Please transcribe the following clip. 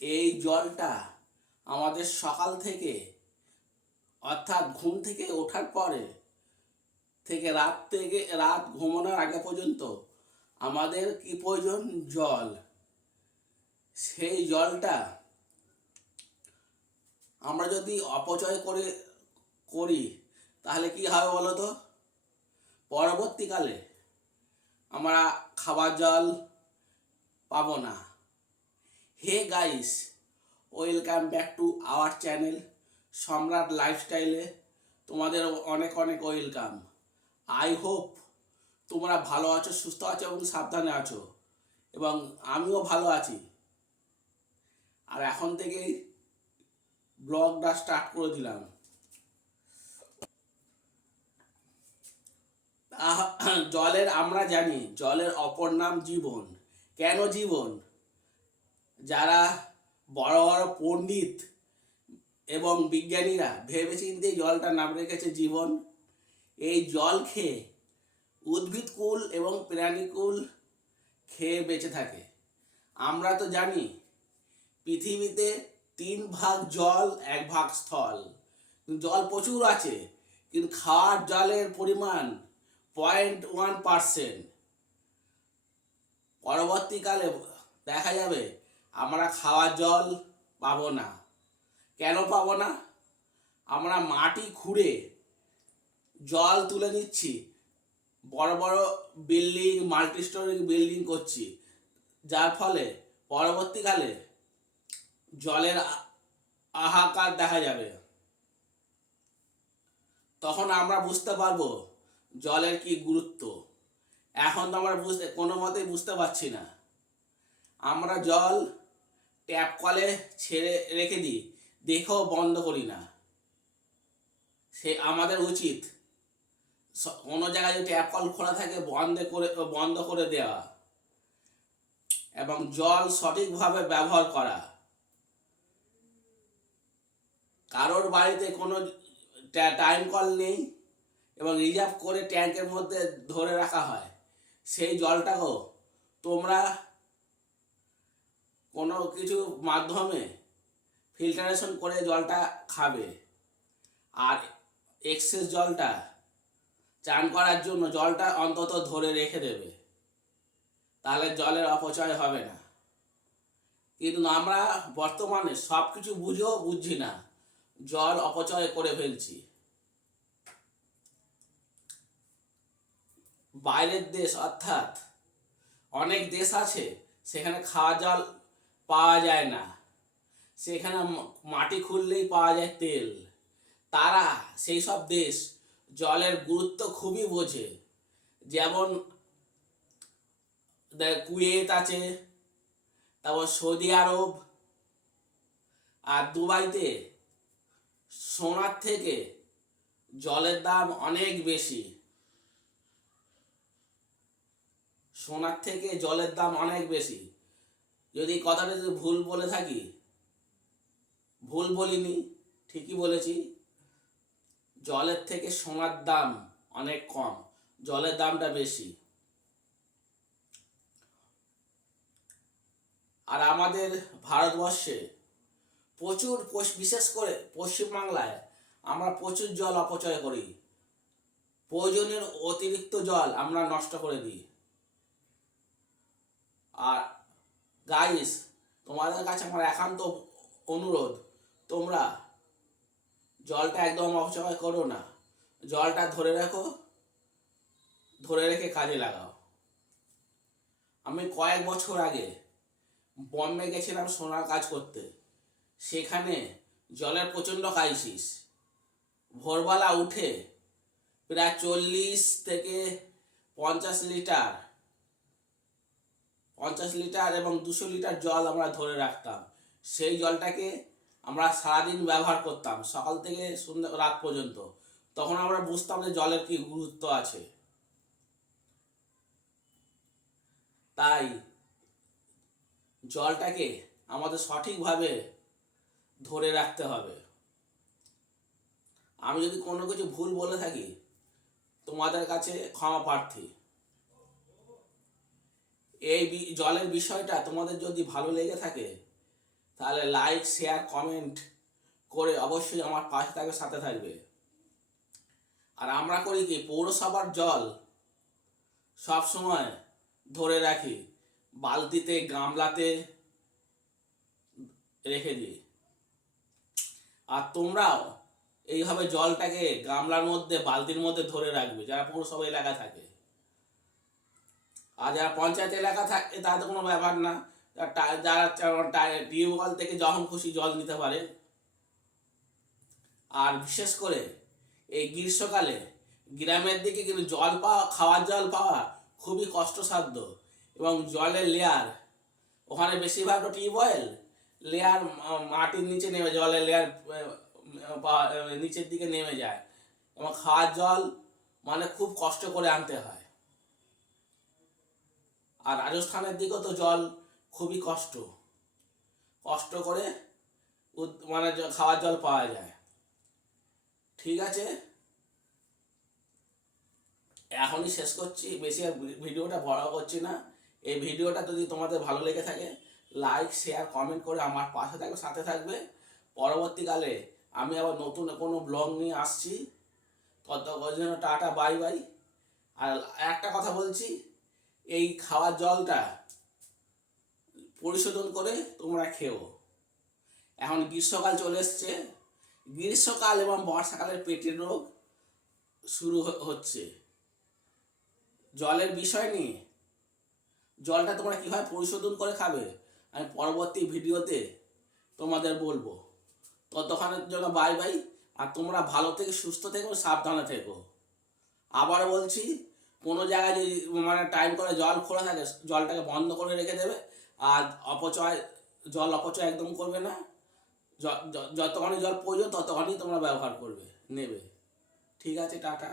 এই জলটা আমাদের সকাল থেকে, অর্থাৎ ঘুম থেকে ওঠার পরে থেকে রাত থেকে, রাত ঘুমানোর আগে পর্যন্ত আমাদের কি প্রয়োজন? জল। সেই জলটা আমরা যদি অপচয় করে, করি, তাহলে কি হবে বলো তো? পরবর্তীকালে আমরা খাবার জল পাবো না। Hey guys, welcome back to our channel Samrat লাইফস্টাইলে। তোমাদের অনেক অনেক ওয়েলকাম। আই হোপ তোমরা ভালো আছো, সুস্থ আছো এবং সাবধানে আছো। এবং আমিও ভালো আছি। আর এখন থেকেই ব্লগটা স্টার্ট করে দিলাম। জলের আমরা জানি, জলের অপর নাম জীবন। কেন জীবন? যারা বড় বড় পণ্ডিত এবং বিজ্ঞানীরা ভেবেচিন্তে জলটা নাম রেখেছে জীবন, এই জল খেয়ে উদ্ভিদকুল এবং প্রাণীকুল খেয়ে বেঁচে থাকে। আমরা তো জানি পৃথিবীতে তিন ভাগ জল, এক ভাগ স্থল। জল প্রচুর আছে, কিন্তু খাওয়ার জলের পরিমাণ পয়েন্ট ওয়ান পারসেন্ট পরবর্তীকালে দেখা যাবে আমরা খাওয়ার জল পাবো না। কেন পাবো না? আমরা মাটি খুঁড়ে জল তুলে নিচ্ছি। বড় বড় বিল্ডিং মাল্টি স্টোরি বিল্ডিং করছি। যার ফলে পরবর্তীকালে জলের আহাকার দেখা যাবে। তখন আমরা বুঝতে পারব জলের কি গুরুত্ব। এখন তো আমরা বুঝতে কোনো মতেই বুঝতে পারছি না। আমরা জল ট্যাপ কলে ছেড়ে রেখে দিই, দেখেও বন্ধ করি না। সে আমাদের উচিত। কোনো জায়গায় যদি ট্যাপ কল খোলা থাকে, বন্ধ করে বন্ধ করে দেওয়া এবং জল সঠিকভাবে ব্যবহার করা। কারোর বাড়িতে কোনো টাইম কল নেই এবং রিজার্ভ করে ট্যাঙ্কের মধ্যে ধরে রাখা হয়, সেই জলটাকেও তোমরা কোনো কিছু মাধ্যমে ফিল্টারেশন করে জলটা খাবে। আর এক্সেস জলটা চান করার জন্য জলটা অন্তত ধরে রেখে দেবে। তাহলে জলের অপচয় হবে না। কিন্তু আমরা বর্তমানে সব কিছু বুঝেও বুঝছি না, জল অপচয় করে ফেলছি। বাইরের দেশ অর্থাৎ অনেক দেশ আছে, সেখানে খাওয়া জল পাওয়া যায় না। সেখানে মাটি খুললেই পাওয়া যায় তেল। তারা সেই সব দেশ জলের গুরুত্ব খুবই বোঝে। যেমন কুয়েত আছে, তারপর সৌদি আরব, আর দুবাইতে সোনার থেকে জলের দাম অনেক বেশি। সোনার থেকে জলের দাম অনেক বেশি। যদি কথাটা যদি ভুল বলে থাকি, ভুল বলিনি, ঠিকই বলেছি, জলের থেকে সোনার দাম অনেক কম, জলের দামটা বেশি। আর আমাদের ভারতবর্ষে প্রচুর বিশেষ করে পশ্চিমবাংলায় আমরা প্রচুর জল অপচয় করি। প্রয়োজনের অতিরিক্ত জল আমরা নষ্ট করে দিই। আর গাইস তোমাদের কাছে আমার একান্ত অনুরোধ, তোমরা জলটা একদম অপচয় করো না। জলটা ধরে রাখো, ধরে রেখে কাজে লাগাও। আমি কয়েক বছর আগে বম্বে গেছিলাম সোনার কাজ করতে। সেখানে জলের প্রচণ্ড ক্রাইসিস ভোরবেলা উঠে প্রায় চল্লিশ থেকে পঞ্চাশ লিটার পঞ্চাশ লিটার এবং দুশো লিটার জল আমরা ধরে রাখতাম। সেই জলটাকে আমরা সারাদিন ব্যবহার করতাম, সকাল থেকে সন্ধ্যা, রাত পর্যন্ত। তখন আমরা বুঝতাম যে জলের কি গুরুত্ব আছে। তাই জলটাকে আমাদের সঠিকভাবে ধরে রাখতে হবে। আমি যদি কোনো কিছু ভুল বলে থাকি, তোমাদের কাছে ক্ষমা প্রার্থী। এই জলের বিষয়টা তোমাদের যদি ভালো লেগে থাকে, তাহলে লাইক শেয়ার কমেন্ট করে অবশ্যই আমার পাশে থাকবে, সাথে থাকবে। আর আমরা করি কি, পৌরসভার জল সব সময় ধরে রাখি, বালতিতে, গামলাতে রেখে দিই। আর তোমরাও এইভাবে জলটাকে গামলার মধ্যে, বালতির মধ্যে ধরে রাখবে, যারা পৌরসভা এলাকা থাকে। আর যারা পঞ্চায়েত এলাকা থাকে, তাদের কোনো ব্যাপার না। যারা টিউবওয়েল থেকে যখন খুশি জল নিতে পারে। আর বিশেষ করে এই গ্রীষ্মকালে গ্রামের দিকে কিন্তু জল পাওয়া, খাওয়ার জল পাওয়া খুবই কষ্টসাধ্য। এবং জলের লেয়ার ওখানে বেশিরভাগ তো টিউবওয়েল লেয়ার মাটির নিচে নেমে, জলের লেয়ার নিচের দিকে নেমে যায়। এবং খাওয়ার জল মানে খুব কষ্ট করে আনতে হয়। আর রাজস্থানের দিকেও তো জল খুবই কষ্ট। কষ্ট করে মানে খাওয়ার জল পাওয়া যায়। ঠিক আছে? এখনই শেষ করছি। বেশি আর ভিডিওটা বড় করছি না। এই ভিডিওটা যদি তোমাদের ভালো লেগে থাকে লাইক শেয়ার কমেন্ট করে আমার পাশে থাকবে, সাথে থাকবে। পরবর্তীকালে আমি আবার নতুন কোনো ব্লগ নিয়ে আসছি। তত জন্য টাটা বাই বাই আর একটা কথা বলছি এই খাওয়ার জলটা পরিশোধন করে তোমরা খেও। এখন গ্রীষ্মকাল চলে এসছে। গ্রীষ্মকাল এবং বর্ষাকালের পেটের রোগ শুরু হচ্ছে। জলের বিষয় নিয়ে জলটা তোমরা কীভাবে পরিশোধন করে খাবে আমি পরবর্তী ভিডিওতে তোমাদের বলব। ততক্ষণের জন্য বাই বাই আর তোমরা ভালো থেকে, সুস্থ থেকো সাবধানে থেকো। আবার বলছি কোনো জায়গায় যদি মানে টাইম করে জল খোলা থাকে, জলটাকে বন্ধ করে রেখে দেবে। আর অপচয়, জল অপচয় একদম করবে না। যতক্ষণই জল প্রয়োজন ততক্ষণই তোমরা ব্যবহার করবে, নেবে। ঠিক আছে, টাটা।